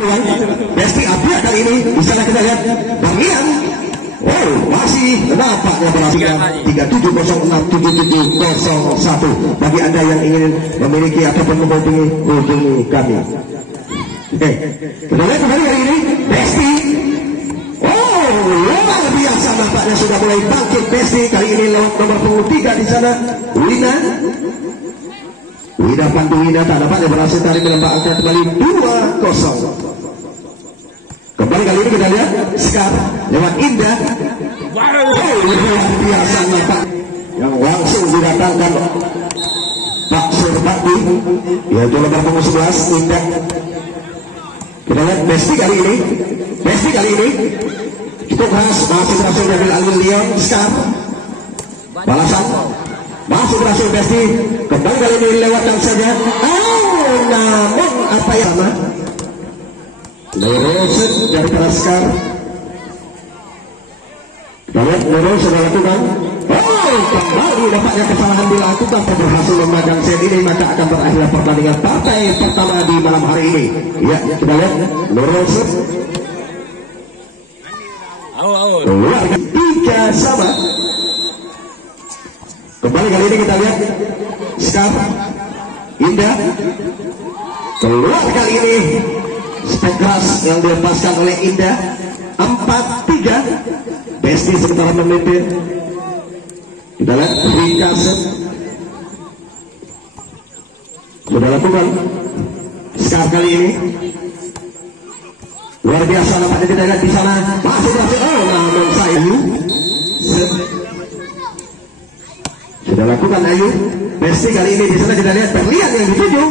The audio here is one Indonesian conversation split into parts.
Besti Abia kali ini di sana kita lihat Berlian. Oh, masih nampaknya berhasil 37067701. Bagi Anda yang ingin memiliki ataupun menghubungi kami. Kita lihat kembali kali ini Besti. Oh, luar biasa nampaknya sudah mulai bangkit Besti kali ini. Nomor punggung 3 di sana Wida Panduwina tak dapat berhasil tarik melembak angka kembali 2-0. Kembali kali ini kita lihat Sekar lewat Indah. Oh, luar biasa nampak yang langsung didatangkan Pak Surbakti, yaitu nomor punggung 11 Indah. Kita lihat Besti kali ini cukup keras, masih berhasil diambil Alil Leon. Sekar balasan masih berhasil Besti, kembali kali ini lewatkan saja. Oh, namun apa yang sama Leroset dari Sekar. Kita lihat Leroset sudah lakukan. Oh, kembali dapatnya kesalahan dilakukan, berhasil memegang set ini, maka akan berakhir pertandingan partai pertama di malam hari ini. Ya, kita lihat Leroset keluar 3-sama. Kembali kali ini kita lihat Sekar Indah keluar kali ini Spekras yang dilepaskan oleh Indah. 4-3 Besti sementara memimpin. Kita lihat Rikaset sudah lakukan. Sekar kali ini luar biasa nampaknya, kita lihat di sana masih berhasil. Oh, namun Ayu sudah lakukan. Ayu Besti kali ini di sana kita lihat Berlian yang dituju.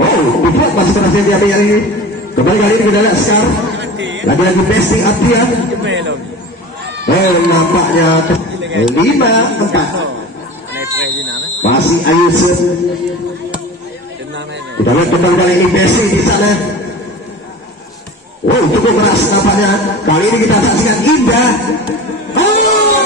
Oh, dibuat masih berhasil diambil ini. Kembali kali ini kita lihat Sekar lagi-lagi Besti Abia. Oh, nampaknya 5-4 masih Ayu. Kita lihat kembali kali ini Besti di sana. Oh, cukup keras nampaknya. Kali ini kita saksikan Indah. Oh,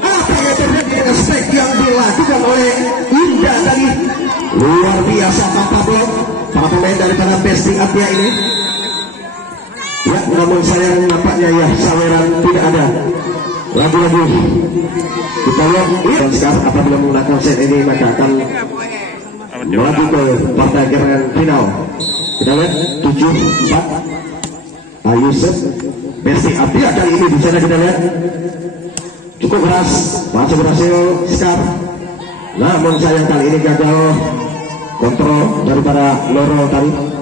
apa yang terjadi dengan spek yang dilakukan oleh Indah tadi. Luar biasa tanpa blok para pemain daripada Besti Abia ini. Ya, namun sayang nampaknya ya saweran tidak ada. Lagi-lagi kita lihat sekarang apabila menggunakan set ini maka akan melaju ke partai gerangan final. Kita lihat 7-4 Ayusef Besti Abia kali ini di sana kita lihat cukup keras, masih berhasil Sekar. Namun sayang kali ini gagal kontrol daripada Loro tadi.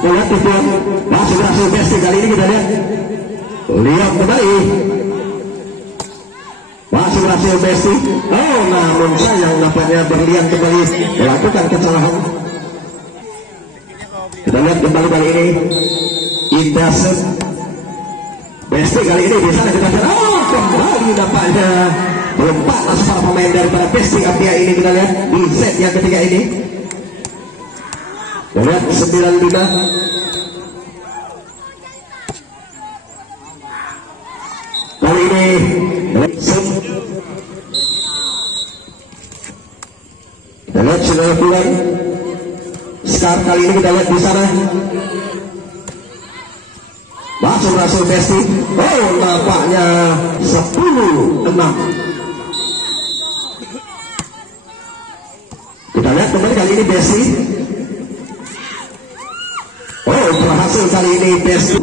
Kita lihat tujuan masih berhasil Besti kali ini kita lihat kembali masih berhasil Besti. Oh, namun sayang nampaknya Berlian kembali melakukan kesalahan. Kita lihat kembali kali ini Indah Besti kali ini di sana kita lihat. Oh, kembali nampaknya melompat masuk para pemain daripada Besti Abia ini. Kita lihat di set yang ketiga ini. Kita lihat 9-5 kali ini. Kita lihat sudah lakukan Sekar kali ini. Kita lihat di sana masuk berhasil Besti. Oh, nampaknya 10-6. Kita lihat kembali kali ini Besti. Oh, berhasil kali ini Besti.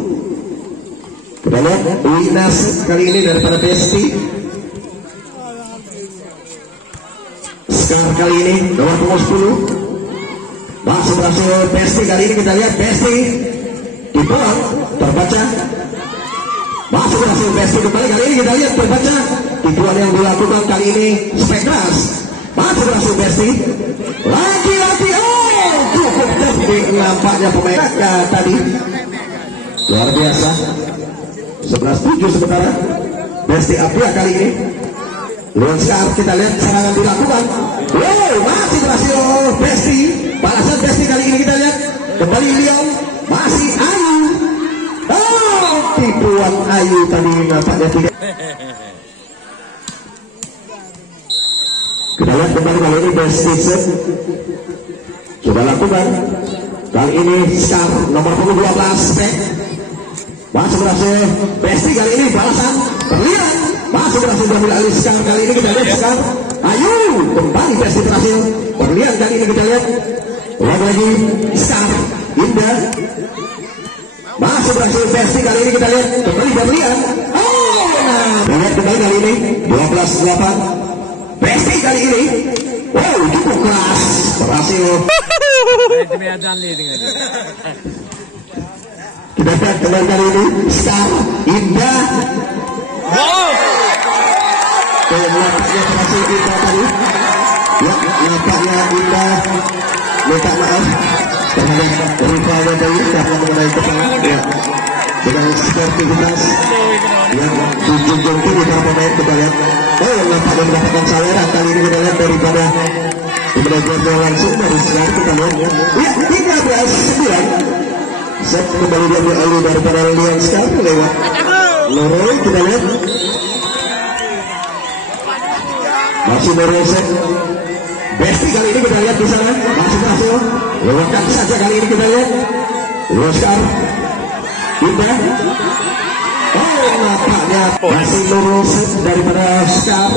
Kita lihat Winas kali ini daripada Besti. Sekar kali ini nomor punggung 10 masih berhasil Besti kali ini. Kita lihat Besti dibuang terbaca, masih berhasil Besti kembali kali ini. Kita lihat terbaca tipuan yang dilakukan kali ini Spekras, masih berhasil Besti lagi-lagi. Oh, cukup cerdik nampaknya pemain tadi. Luar biasa 11-7 sementara Besti Abia kali ini. Luar Sekar kita lihat serangan dilakukan. Wow, masih berhasil Besti. Balasan Besti kali ini kita lihat kembali Leon, masih Ayu. Oh, tipuan Ayu tadi nampaknya tidak. Kita lihat kembali kali ini Besti sudah lakukan. Kali ini Scar nomor 12 back masih berhasil. Besti kali ini balasan berlian masih berhasil diambil alih Scar. Kali ini kita lihat Scar Ayu kembali. Besti berhasil berlian. Kali ini kita lihat lagi Scar Indah masih berhasil. Besti kali ini kita lihat kembali berlian. Oh benar. Lihat kembali kali ini 12-8 Besti kali ini. Wow cukup keras berhasil. Kita lihat kembali kali ini Scar Indah. Wow. Nampaknya berhasil Indah tadi. Ya, nampaknya Indah minta maaf terhadap rivalnya tadi karena mengenai kepala. Ya, dengan sportivitas yang dijunjung tinggi para pemain. Kita lihat. Oh, nampaknya mendapatkan saweran kali ini. Kita lihat daripada belajar langsung dari Scar. Kita lihat ya 13-9 set kembali diambil alih daripada Lian Scar lewat Loroy. Kita lihat masih Loroy set. Besti kali ini kita lihat di sana masih berhasil lewatkan saja. Kali ini kita lihat Scar Indah. Oh nampaknya masih lurus daripada Scar.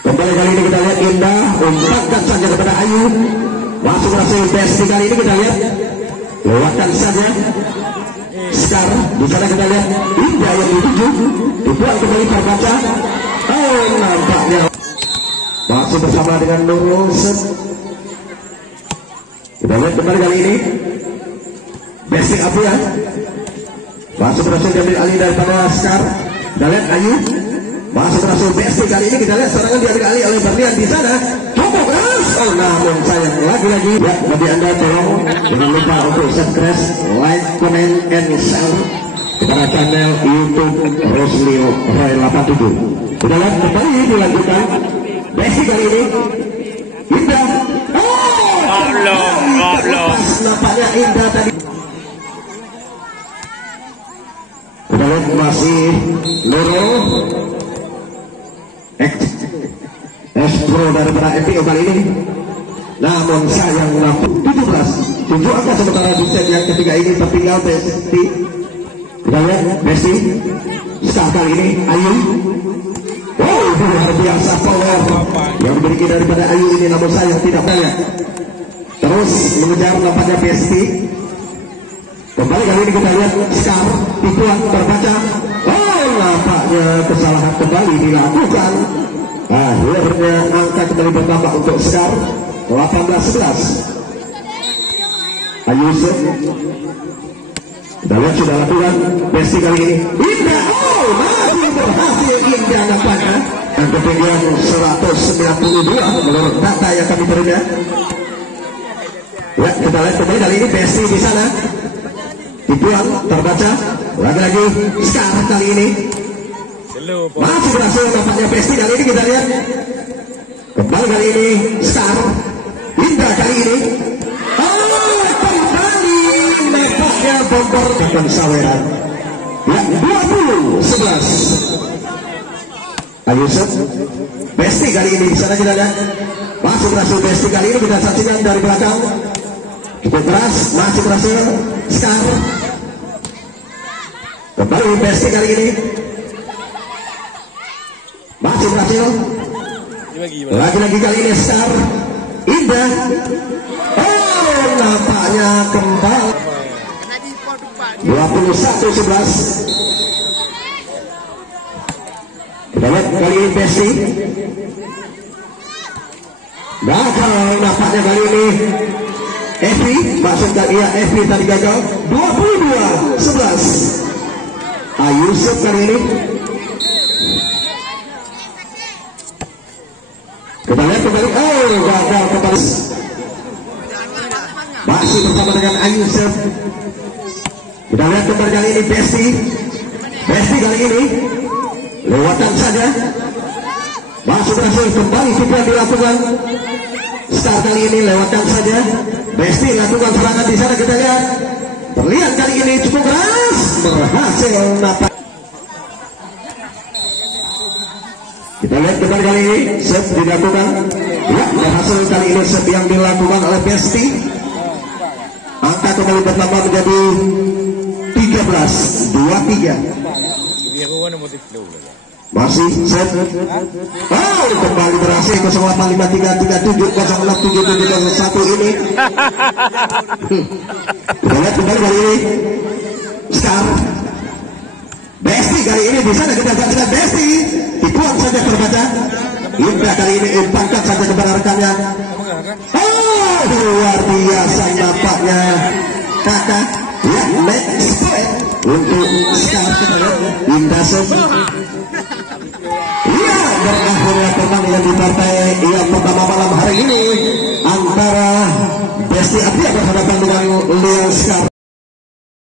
Kembali kali ini kita lihat Indah umpankan saja kepada Ayu masih berhasil. Besti kali ini kita lihat lewatkan saja Scar. Di sana kita lihat Indah yang dituju dibuat kembali terbaca. Oh nampaknya masih bersama dengan Nurul. Kita lihat kembali kali ini Besti Afia masih berhasil diambil alih daripada Scar. Kita lihat Ayu masih berhasil. Besti kali ini kita lihat serangan diambil alih oleh Berlian di sana. Cukup keras. Oh namun sayang lagi-lagi ya. Bagi anda tolong jangan lupa untuk subscribe, like, comment, and share kepada channel YouTube Roslio Roy 87. Kita lihat kembali dilanjutkan. Besti kali ini Indah. Oh nampaknya Indah tadi. Kita lihat masih Loro Pro daripada MPO kali ini. Namun sayang 17 7 angka sementara di set yang ketiga ini tertinggal Besti. Kita lihat Besti Scar kali ini Ayu. Wow luar biasa power yang diberikan daripada Ayu ini. Namun sayang tidak banyak. Terus mengejar nampaknya Besti. Kembali kali ini kita lihat Scar tipuan terbaca. Oh nampaknya kesalahan kembali dilakukan. Akhirnya angka kembali bertambah untuk Scar 18-11. Ayu kita lihat sudah lakukan. Besti kali ini Indah. Oh masih berhasil Indah nampaknya. Dan ketinggian 192 menurut data yang kami terima. Ya kita lihat kembali kali ini Besti di sana tipuan terbaca. Lagi-lagi Scar kali ini masih berhasil nampaknya Besti kali ini. Kita lihat kembali kali ini Scar Indah kali ini. Oh kembali nampaknya Bogor akan saweran. Ya 20-11. Ayu Besti kali ini di sana kita lihat masih berhasil. Besti kali ini kita saksikan dari belakang cukup keras masih berhasil Scar. Kembali Besti kali ini masih berhasil. Lagi-lagi kali ini Scar Indah. Oh nampaknya kembali 21-11. Kita lihat kali ini Besti gagal nampaknya kali ini. Evi maksud kali ya Evi tadi gagal 22-11. Ayu kali ini. Kita lihat kembali. Oh gagal kembali. Masih bersama dengan Ayu. Kita lihat kembali kali ini Besti. Besti kali ini lewatkan saja. Masuk berhasil kembali Kipran dilakukan. Start kali ini lewatkan saja. Besti lakukan serangan di sana, kita lihat. Terlihat kali ini cukup keras, berhasil napak. Kita lihat kembali kali ini set dilakukan. Ya, berhasil kali ini set yang dilakukan oleh Besti. Angka kembali bertambah menjadi 13-23. Masih set. Oh, kembali berhasil 085337067701 ini. Kita lihat kembali kali ini. Sekarang Besti kali ini di sana, kita saksikan Besti dibuang saja terbaca. Indah kali ini umpankan saja kepada rekannya. Oh, luar biasa nampaknya kakak. Ya, next point untuk sekarang kita lihat Indah set. Ya, berakhirnya pertandingan di partai yang pertama malam hari ini antara Besti Atia berhadapan dengan Leon Skar.